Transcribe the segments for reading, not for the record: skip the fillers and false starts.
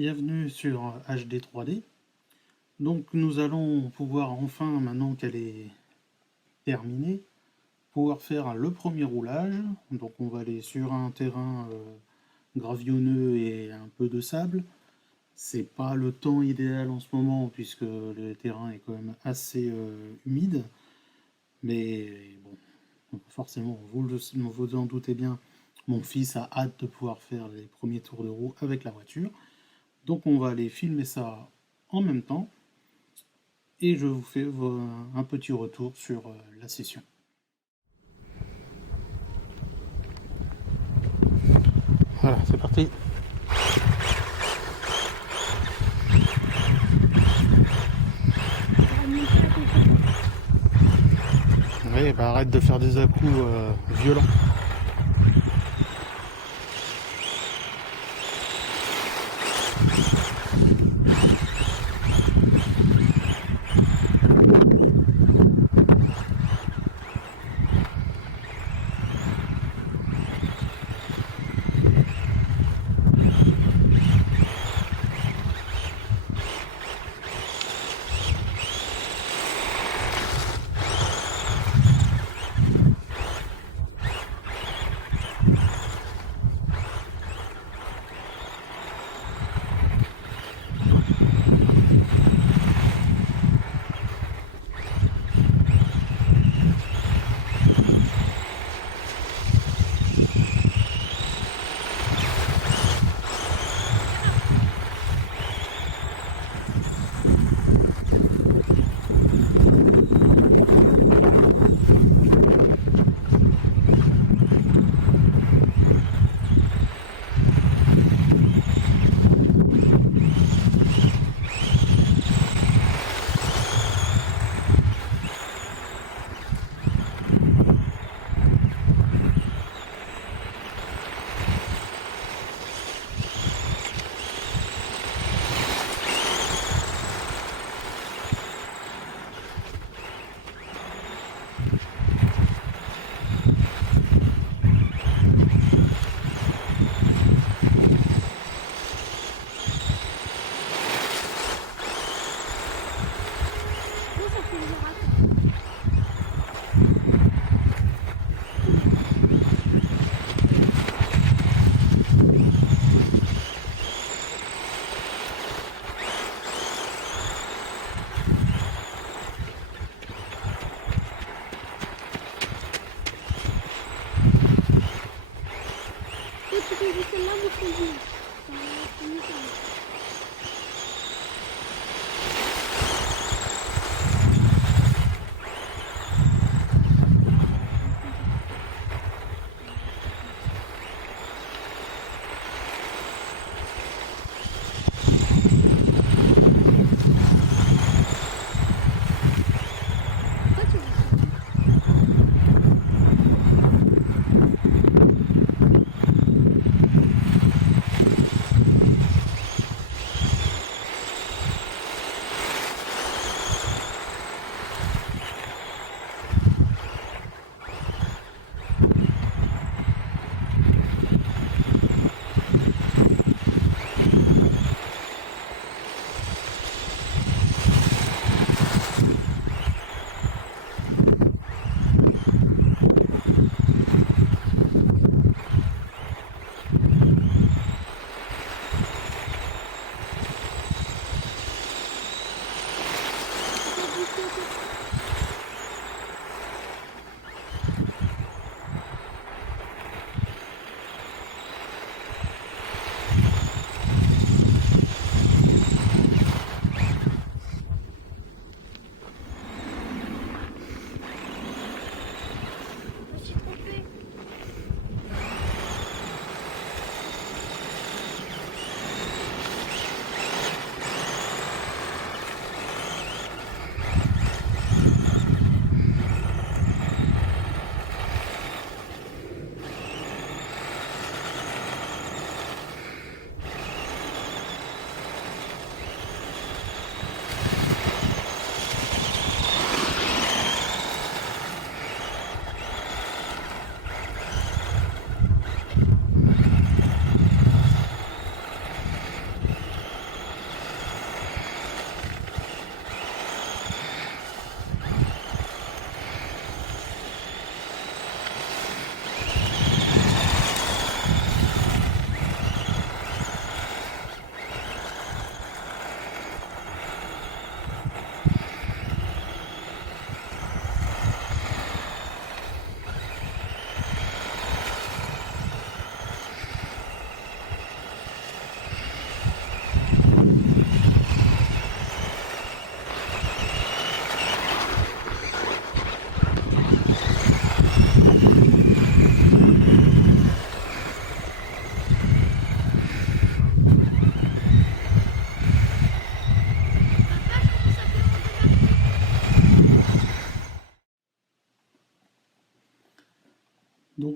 Bienvenue sur HD 3D. Donc nous allons pouvoir enfin, maintenant qu'elle est terminée, pouvoir faire le premier roulage. Donc on va aller sur un terrain gravillonneux et un peu de sable. C'est pas le temps idéal en ce moment puisque le terrain est quand même assez humide. Mais bon, forcément, vous en doutez bien, mon fils a hâte de pouvoir faire les premiers tours de roue avec la voiture. Donc on va aller filmer ça en même temps et je vous fais un petit retour sur la session. Voilà, c'est parti. Oui, bah arrête de faire des à-coups violents.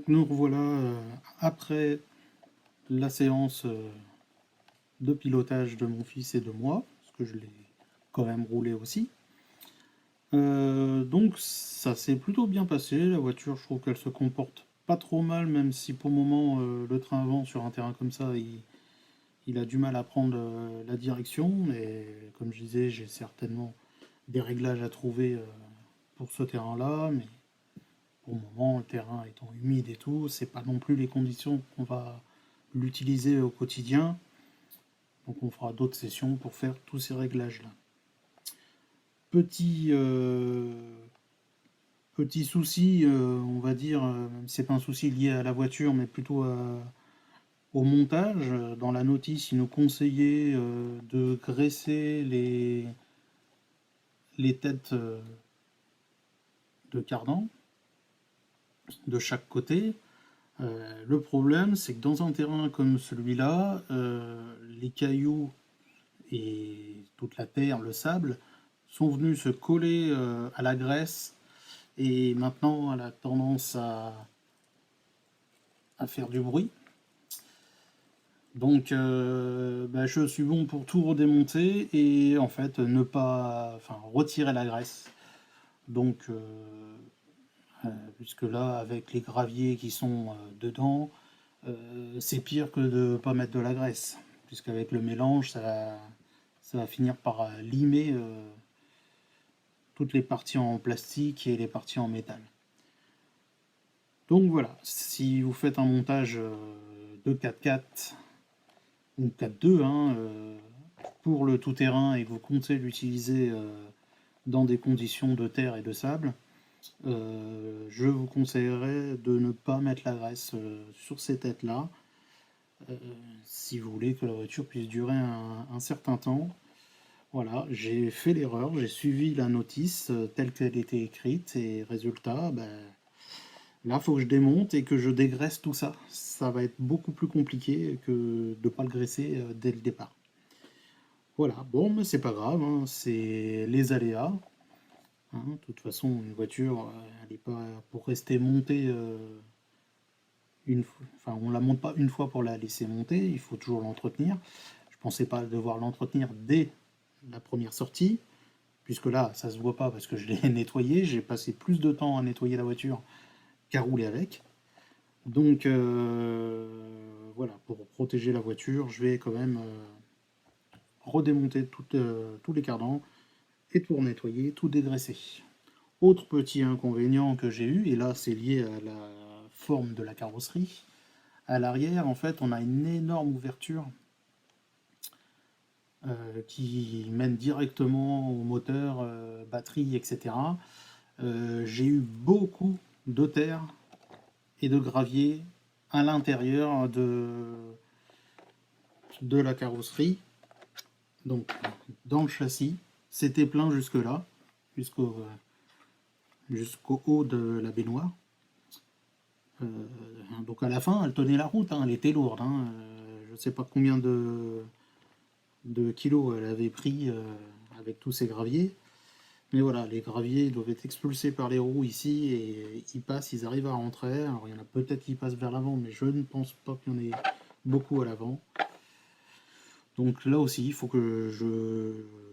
Donc nous revoilà après la séance de pilotage de mon fils et de moi, parce que je l'ai quand même roulé aussi. Donc ça s'est plutôt bien passé, la voiture je trouve qu'elle se comporte pas trop mal, même si pour le moment le train avant sur un terrain comme ça, il a du mal à prendre la direction, mais comme je disais, j'ai certainement des réglages à trouver pour ce terrain-là, mais pour le moment, le terrain étant humide et tout, c'est pas non plus les conditions qu'on va l'utiliser au quotidien, donc on fera d'autres sessions pour faire tous ces réglages-là. Petit, petit souci, on va dire, c'est pas un souci lié à la voiture, mais plutôt au montage. Dans la notice, il nous conseillait de graisser les têtes de cardan de chaque côté. Le problème, c'est que dans un terrain comme celui-là, les cailloux et toute la terre, le sable, sont venus se coller à la graisse et maintenant elle a tendance à faire du bruit. Donc je suis bon pour tout redémonter et en fait ne pas, enfin retirer la graisse. Donc puisque là avec les graviers qui sont dedans, c'est pire que de ne pas mettre de la graisse, puisqu'avec le mélange ça va finir par limer toutes les parties en plastique et les parties en métal. Donc voilà, si vous faites un montage de 4x4 ou 4x2 pour le tout-terrain et que vous comptez l'utiliser dans des conditions de terre et de sable, je vous conseillerais de ne pas mettre la graisse sur ces têtes-là, si vous voulez que la voiture puisse durer un certain temps. Voilà, j'ai fait l'erreur, j'ai suivi la notice telle qu'elle était écrite, et résultat, là, il faut que je démonte et que je dégraisse tout ça. Ça va être beaucoup plus compliqué que de ne pas le graisser dès le départ. Voilà, bon, mais c'est pas grave, hein, c'est les aléas. Hein. De toute façon, une voiture, elle n'est pas pour rester montée enfin, on la monte pas une fois pour la laisser monter, il faut toujours l'entretenir. Je pensais pas devoir l'entretenir dès la première sortie, puisque là, ça se voit pas parce que je l'ai nettoyé. J'ai passé plus de temps à nettoyer la voiture qu'à rouler avec. Donc voilà, pour protéger la voiture, je vais quand même redémonter tous les cardans et tout nettoyer, tout dégraisser. Autre petit inconvénient que j'ai eu, et là c'est lié à la forme de la carrosserie, à l'arrière en fait on a une énorme ouverture qui mène directement au moteur, batterie, etc. J'ai eu beaucoup de terre et de gravier à l'intérieur de la carrosserie, donc dans le châssis. C'était plein jusque là, jusqu'au haut de la baignoire. Donc à la fin, elle tenait la route, hein, elle était lourde. Je ne sais pas combien de kilos elle avait pris avec tous ces graviers. Mais voilà, les graviers doivent être expulsés par les roues ici et ils passent, ils arrivent à rentrer. Alors il y en a peut-être qui passent vers l'avant, mais je ne pense pas qu'il y en ait beaucoup à l'avant. Donc là aussi, il faut que je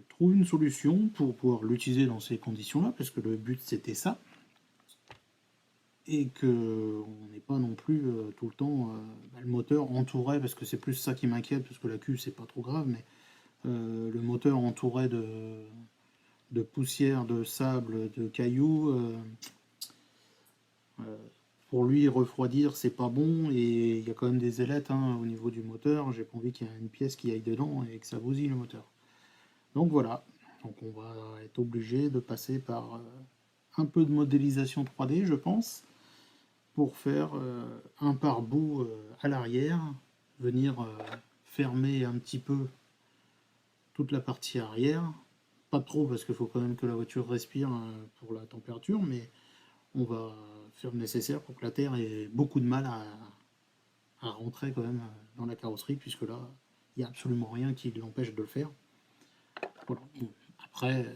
trouve une solution pour pouvoir l'utiliser dans ces conditions-là, parce que le but c'était ça. Et qu'on n'est pas non plus tout le temps le moteur entouré, parce que c'est plus ça qui m'inquiète, parce que la cuve c'est pas trop grave, mais le moteur entouré de poussière, de sable, de cailloux, pour lui refroidir c'est pas bon, et il y a quand même des ailettes au niveau du moteur, j'ai pas envie qu'il y ait une pièce qui aille dedans et que ça bousille le moteur. Donc voilà, donc on va être obligé de passer par un peu de modélisation 3D je pense, pour faire un pare-boue à l'arrière, venir fermer un petit peu toute la partie arrière, pas trop parce qu'il faut quand même que la voiture respire pour la température, mais on va faire le nécessaire pour que la terre ait beaucoup de mal à rentrer quand même dans la carrosserie, puisque là il n'y a absolument rien qui l'empêche de le faire. Voilà. Bon. Après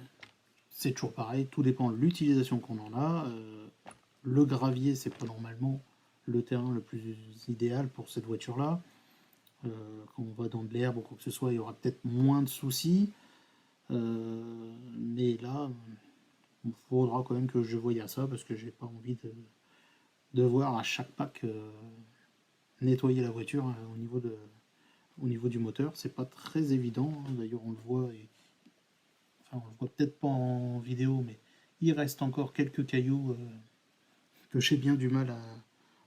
c'est toujours pareil, tout dépend de l'utilisation qu'on en a. Le gravier c'est pas normalement le terrain le plus idéal pour cette voiture-là. Quand on va dans de l'herbe ou quoi que ce soit, il y aura peut-être moins de soucis. Mais là, il faudra quand même que je voie à ça parce que j'ai pas envie de voir à chaque pack nettoyer la voiture au niveau du moteur. C'est pas très évident, hein. D'ailleurs, on le voit, enfin, on le voit peut-être pas en vidéo, mais il reste encore quelques cailloux que j'ai bien du mal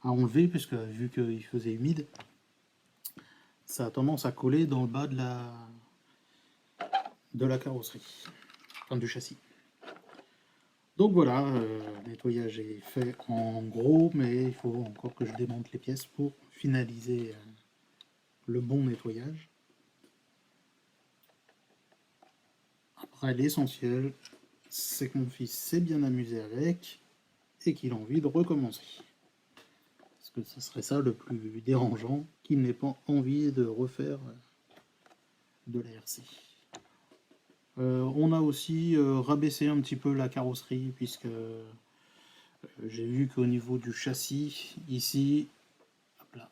à enlever, puisque vu qu'il faisait humide, ça a tendance à coller dans le bas de la carrosserie, enfin du châssis. Donc voilà, le nettoyage est fait en gros, mais il faut encore que je démonte les pièces pour finaliser le bon nettoyage. Après, l'essentiel, c'est que mon fils s'est bien amusé avec et qu'il a envie de recommencer. Parce que ce serait ça le plus dérangeant, qu'il n'ait pas envie de refaire de la RC. On a aussi rabaissé un petit peu la carrosserie, puisque j'ai vu qu'au niveau du châssis, ici, hop là,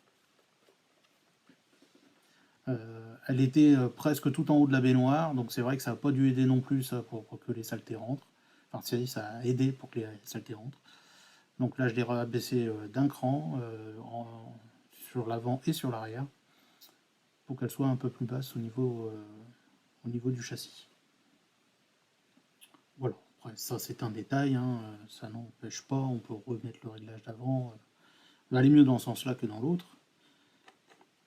elle était presque tout en haut de la baignoire, donc c'est vrai que ça n'a pas dû aider non plus ça, pour que les saletés rentrent. Enfin, ça a aidé pour que les saletés rentrent. Donc là, je l'ai rabaissé d'un cran sur l'avant et sur l'arrière, pour qu'elle soit un peu plus basse au niveau du châssis. Voilà, après ça c'est un détail, hein, ça n'empêche pas, on peut remettre le réglage d'avant. Ça va aller mieux dans ce sens-là que dans l'autre.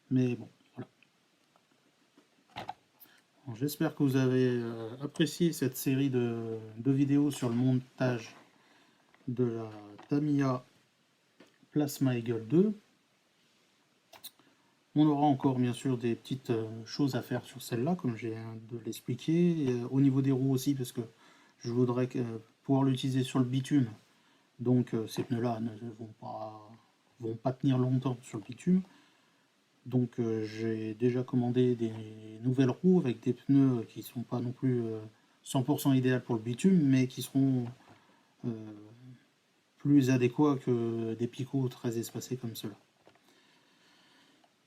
Mais bon, voilà. J'espère que vous avez apprécié cette série de vidéos sur le montage de la Tamiya Plasma Eagle 2. On aura encore bien sûr des petites choses à faire sur celle-là, comme j'ai de l'expliquer. Au niveau des roues aussi, parce que je voudrais pouvoir l'utiliser sur le bitume. Donc ces pneus-là ne vont pas tenir longtemps sur le bitume. Donc j'ai déjà commandé des nouvelles roues avec des pneus qui ne sont pas non plus 100% idéales pour le bitume, mais qui seront plus adéquats que des picots très espacés comme cela.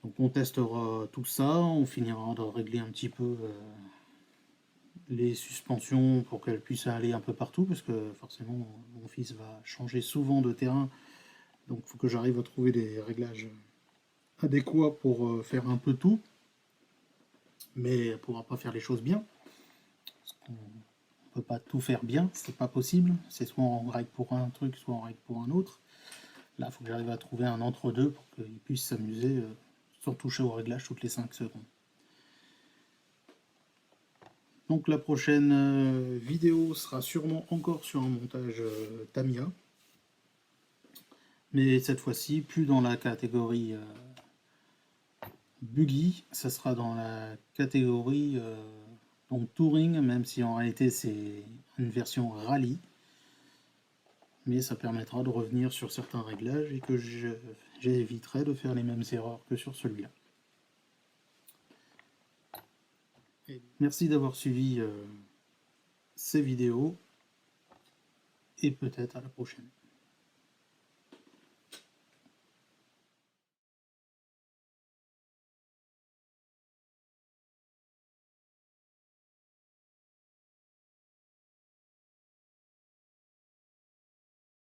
Donc on testera tout ça, on finira de régler un petit peu les suspensions pour qu'elles puissent aller un peu partout, parce que forcément mon fils va changer souvent de terrain, donc il faut que j'arrive à trouver des réglages adéquats pour faire un peu tout, mais elle ne pourra pas faire les choses bien, parce qu'on ne peut pas tout faire bien, c'est pas possible, c'est soit on règle pour un truc, soit on règle pour un autre. Là, il faut que j'arrive à trouver un entre-deux pour qu'il puisse s'amuser sans toucher au réglage toutes les 5 secondes. Donc la prochaine vidéo sera sûrement encore sur un montage Tamiya, mais cette fois-ci plus dans la catégorie buggy, ça sera dans la catégorie donc touring, même si en réalité c'est une version rallye, mais ça permettra de revenir sur certains réglages et que j'éviterai de faire les mêmes erreurs que sur celui-là. Merci d'avoir suivi ces vidéos et peut-être à la prochaine.